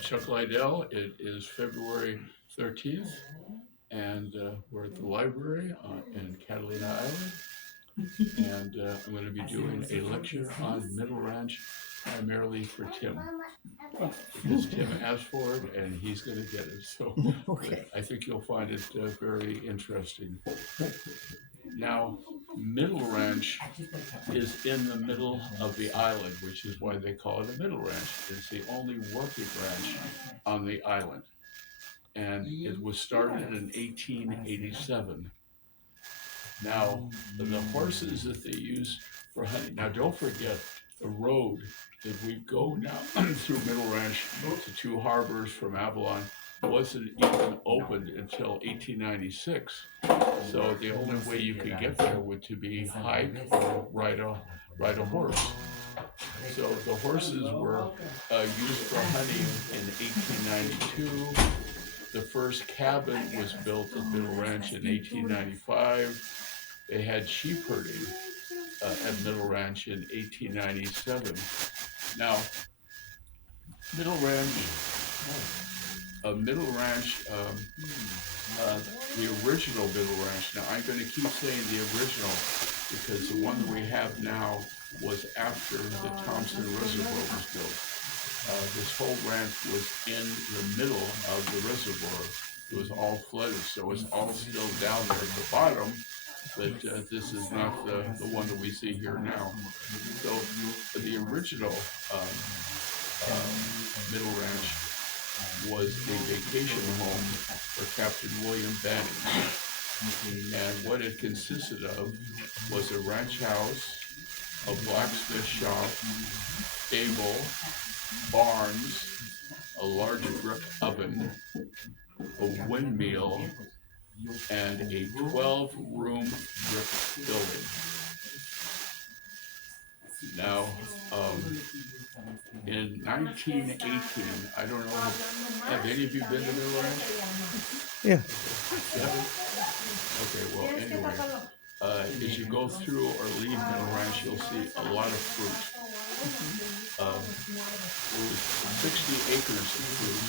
Chuck Liddell. It is February 13th, and we're at the library in Catalina Island. And I'm going to be doing a lecture on Middle Ranch, primarily for Tim, because Tim asked for it and he's going to get it. So Okay. I think you'll find it very interesting. Now, Middle Ranch is in the middle of the island, which is why they call it a middle ranch. It's the only working ranch on the island. And it was started in 1887. Now, the horses that they use for hunting, now don't forget the road that we go now through Middle Ranch to Two Harbors from Avalon wasn't even opened until 1896. So the only way you could get there would to be hike or ride a horse. So the horses were used for hunting in 1892. The first cabin was built at Middle Ranch in 1895. They had sheep herding at Middle Ranch in 1897. Now, Middle Ranch, Middle Ranch, the original Middle Ranch. Now, I'm going to keep saying the original because the one that we have now was after the Thompson Reservoir was built. This whole ranch was in the middle of the reservoir. It was all flooded, so it's all still down there at the bottom, but this is not the one that we see here now. So the original Middle Ranch was a vacation home for Captain William Banning. And what it consisted of was a ranch house, a blacksmith shop, stable, barns, a large brick oven, a windmill, and a 12-room brick building. Now, in 1918, I don't know, have any of you been to Middle Ranch? Yeah. Okay, well, anyway, as you go through or leave Middle Ranch, you'll see a lot of fruit. It was 60 acres of fruit,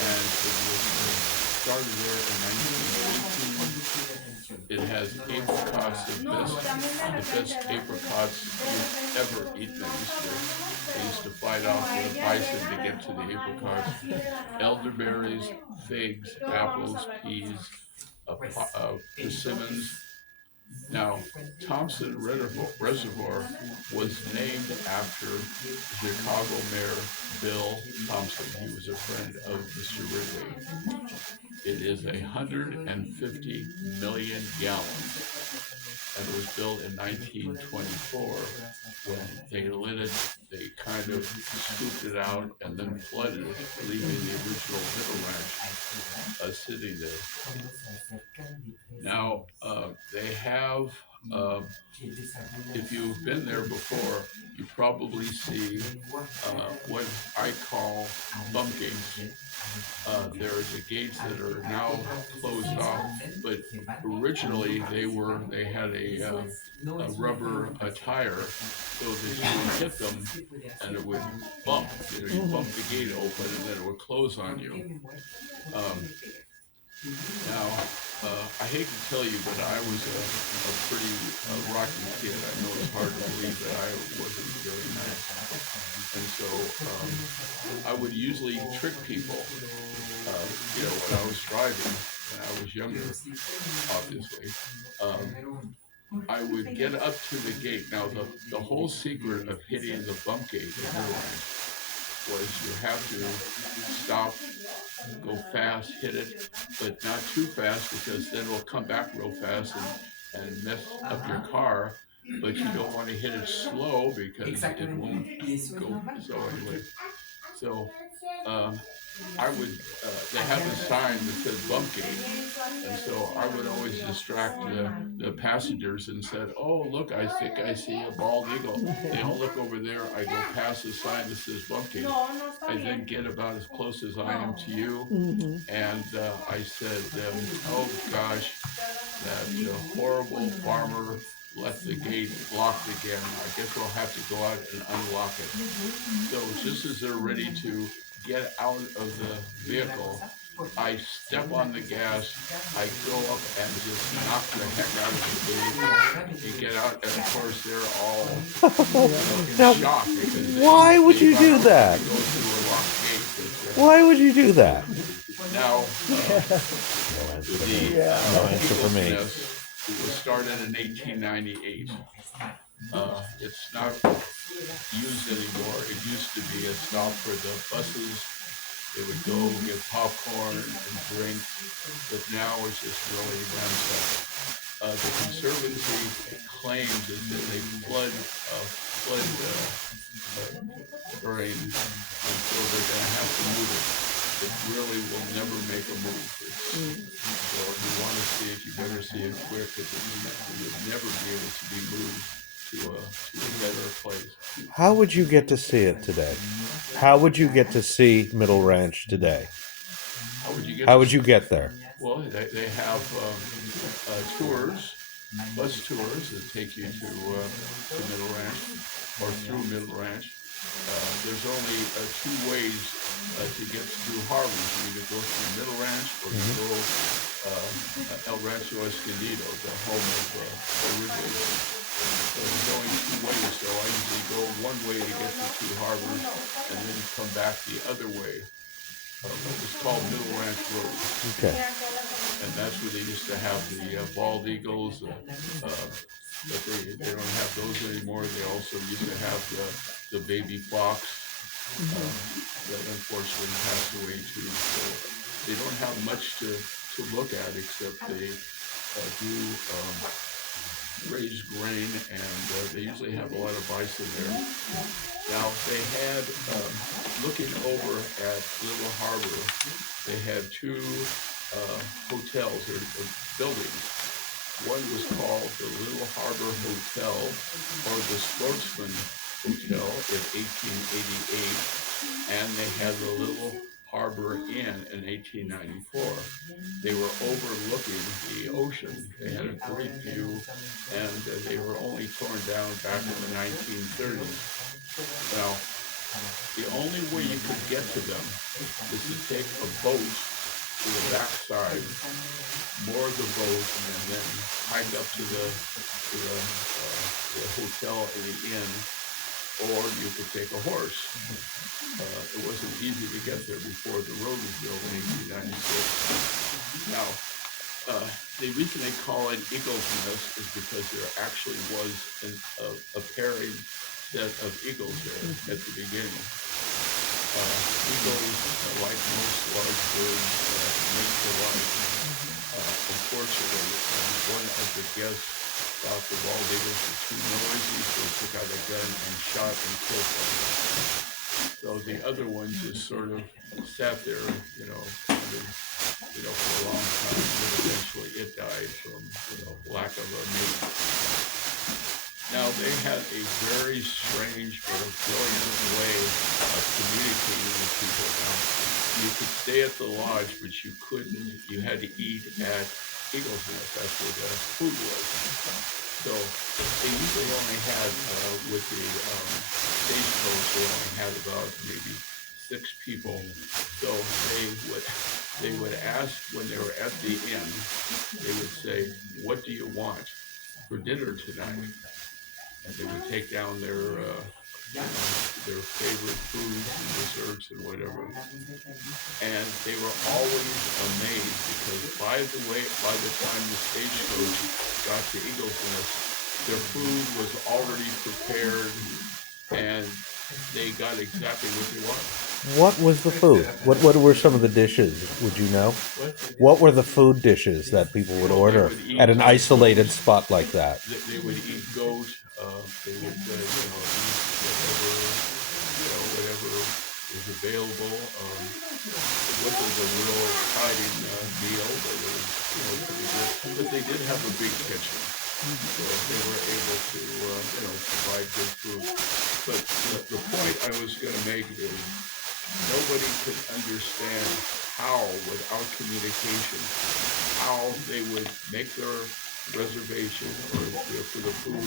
and it was started there in 1918. It has apricots, the best apricots you've ever eaten. They used to fight off the bison to get to the apricots. Elderberries, figs, apples, peas, persimmons. Now, Thompson Reservoir was named after Chicago Mayor Bill Thompson. He was a friend of Mr. Ridley. It is 150 million gallons, and it was built in 1924. When they lit it, they kind of scooped it out and then flooded it, leaving the original Middle Ranch sitting there. Now, they have, if you've been there before, you probably see what I call bump gates. There are the gates that are now closed off, but originally they had a rubber tire so that you would hit them and it would bump. You bump the gate open and then it would close on you. Now, I hate to tell you, but I was a pretty rocky kid. I know it's hard to believe that I wasn't very nice. And so I would usually trick people, when I was driving, when I was younger, obviously. I would get up to the gate. Now, the whole secret of hitting the bump gate in Middle Ranch was you have to stop, go fast, hit it, but not too fast because then it'll come back real fast and mess up your car. But you don't want to hit it slow because it won't go. So anyway, so I would, they have a sign that says bump gate, and so I would always distract the passengers and said, "Oh, look, I think I see a bald eagle." They all look over there. I go past the sign that says bump gate. I then get about as close as I am to you, and I said, "Oh gosh, that horrible farmer left the gate locked again. I guess we'll have to go out and unlock it. So just as they're ready to get out of the vehicle, I step on the gas, I go up and just knock the heck out of the gate and get out. And of course, they're all Now, in shock because why would you found do out that? to go through a locked gate. But, Why would you do that? now, No answer for me. the No answer for Eagles me. Nest was started in 1898. It's not used anymore. It used to be a stop for the buses. They would go get popcorn and drink, but now it's just really ransacked. The Conservancy claims that they flood drain, and so they're going to have to move it. It really will never make a move. So if you want to see it, you better see it quick, because it would never be able to be moved to a better place. How would you get to see it today? How would you get to see Middle Ranch today? How would you get? How would you get there? Well, they have tours, bus tours that take you to Middle Ranch or through Middle Ranch. There's only two ways to get through Harvard. You either go through Middle Ranch or you go El Rancho Escondido, the home of Ridley. So there's only two ways. So I usually go one way to get to Harvard and then come back the other way. It's called Middle Ranch Road. Okay. And that's where they used to have the bald eagles, but they don't have those anymore. They also used to have the baby fox that unfortunately passed away too. So they don't have much to look at, except they do raise grain, and they usually have a lot of bison there. Now they had, looking over at Little Harbor, they had two hotels or buildings. One was called the Little Harbor Hotel, or the Sportsman Hotel, in 1888, and they had the Little Harbor Inn in 1894. They were overlooking the ocean. They had a great view, and they were only torn down back in the 1930s. Now, the only way you could get to them is to take a boat to the backside, moor the boat, and then hike up to the hotel and the inn, or you could take a horse. It wasn't easy to get there before the road was built in 1896. Now, the reason they call it Eagle's Nest is because there actually was a pairing set of eagles there at the beginning. Eagles, like most large birds, mate for life. Unfortunately, one of the guests thought the bald eagles were too noisy, so he took out a gun and shot and killed them. So the other one just sort of sat there, for a long time, and eventually it died from, lack of a mate. Now, they had a very strange but a brilliant way of communicating with people. Now, you could stay at the lodge, but you had to eat at Eagle's Nest. That's where the food was. So they usually only had, with the stagecoach, they only had about maybe 6 people. So they would ask when they were at the inn, they would say, "What do you want for dinner tonight?" And they would take down their favorite foods and desserts and whatever. And they were always amazed, because by the time the stagecoach got to Eagle's Nest, their food was already prepared, and they got exactly what they wanted. What was the food? What were some of the dishes? Would you know? What were the food dishes that people would order at an isolated spot like that? They would eat goat. They would eat whatever was available. It wasn't a real exciting meal, but it was pretty good. But they did have a big kitchen, so they were able to provide good food. But the point I was going to make is, nobody could understand how, without communication, how they would make their reservation or for the food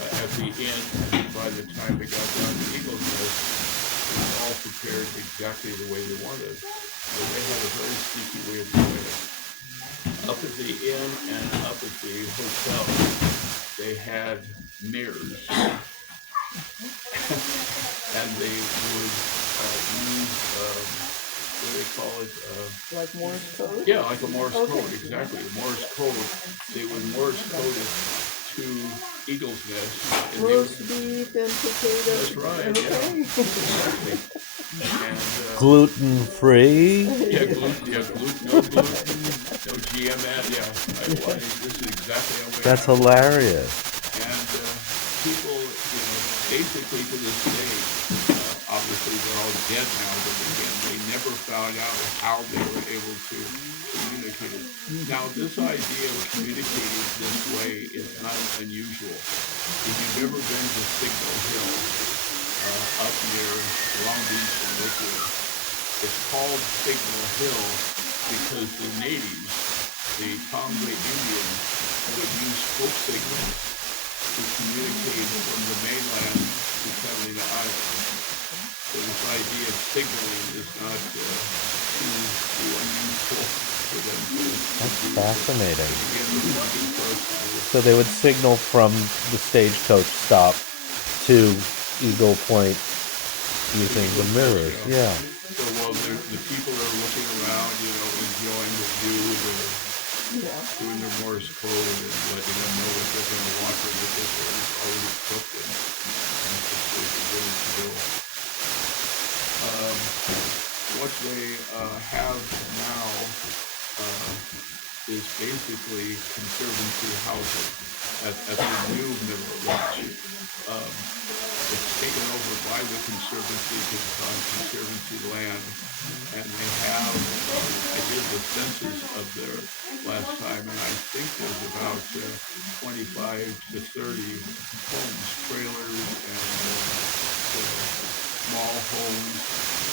at the inn. And by the time they got down to Eagle's Nest, it was all prepared exactly the way they wanted. So they had a very sneaky way of doing it. Up at the inn and up at the hotel, they had mirrors, and they would use what do they call it? Like Morse code? Yeah, like a Morse Okay. code, exactly. Morse code. They would Morse code it to Eagle's Nest. And Roast beef and potatoes. That's right, yeah. Okay. Exactly. And Gluten free. yeah, gluten, no gluten, no GMS. Yeah, this is exactly how we That's have it. hilarious. And people, basically to this day, obviously they're all dead now, but again, they never found out how they were able to communicate. Now, this idea of communicating this way is not unusual. If you've ever been to Signal Hill, up near Long Beach and Lakewood, it's called Signal Hill because the natives, the Tonga Indians, would use smoke signals to communicate from the mainland to Catalina Island. So this idea of signaling is not too unusual for them to That's do. fascinating. Again, this is good for us to So they would signal from the stagecoach stop to Eagle Point using the mirrors. Yeah. So while the people are looking around, enjoying the view, they're doing their Morse code and letting them know what they're going to want for the dish is already cooked and it's ready to go. What they have now is basically conservancy housing at the new Middle Lodge. It's taken over by the Conservancy because it's on Conservancy land, and they have, I did the census of their last time, and I think there's about 25 to 30 homes, trailers, and small homes.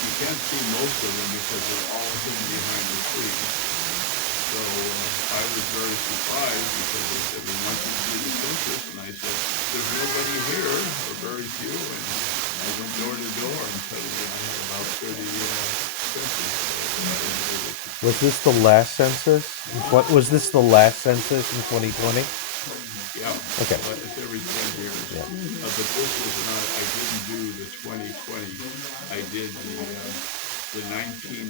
You can't see most of them because they're all hidden behind the trees. So I was very surprised because they said we want you to do the census, and I said there's nobody here, or very few, and I went door to door and suddenly I had about 30 census. Was this the last census? What was this the last census in 2020? Yeah. Okay. But it's every 10 years. Yeah. But this was not. I didn't do the 2020. I did the 1990,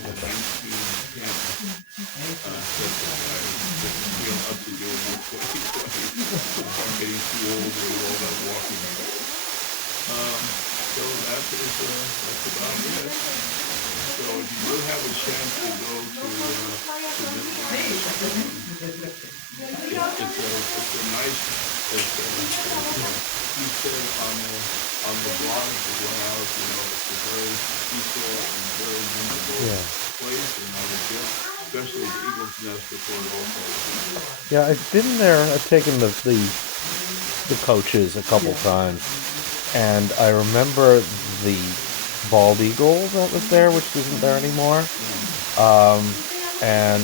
the 1910 census. I didn't feel up to doing the 2020. I'm getting too old to do all that walking. So that's about it. So if you will have a chance to go to Midland, it's a nice. He said on the blog that went out, it's a very peaceful and very memorable place, and I would get, especially the Eagle's Nest before it all falls. Yeah, I've been there. I've taken the coaches a couple times, and I remember the bald eagle that was there, which isn't there anymore, and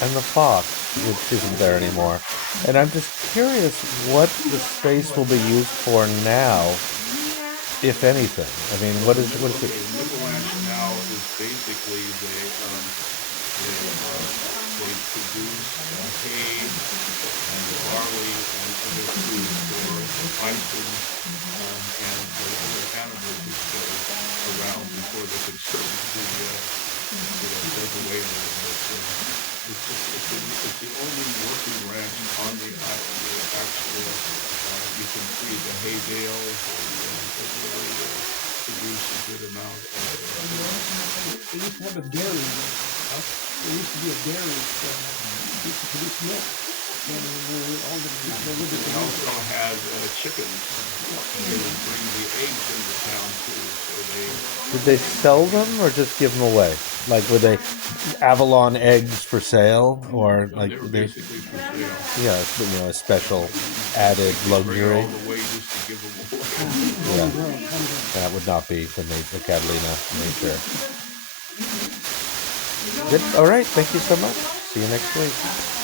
the fox, which isn't there anymore. And I'm just curious what the space will be used for now, if anything. I mean, what is it? Midland now is basically they produce hay and barley and other food for bison and the other animals that go around before the conservancy does away with it. But it's the only working ranch on the island where actually you can see the hay bales and really produce a good amount of. They used to have a dairy. There used to be a dairy that used to produce milk. They also had chickens. They would bring the eggs into town too. So Did they sell them or just give them away? Like, were they Avalon eggs for sale, or like they were they? basically for sale. Yeah, a special added Bring luxury. all the way just to give them away. Yeah, that would not be the Catalina nature. Good. All right. Thank you so much. See you next week.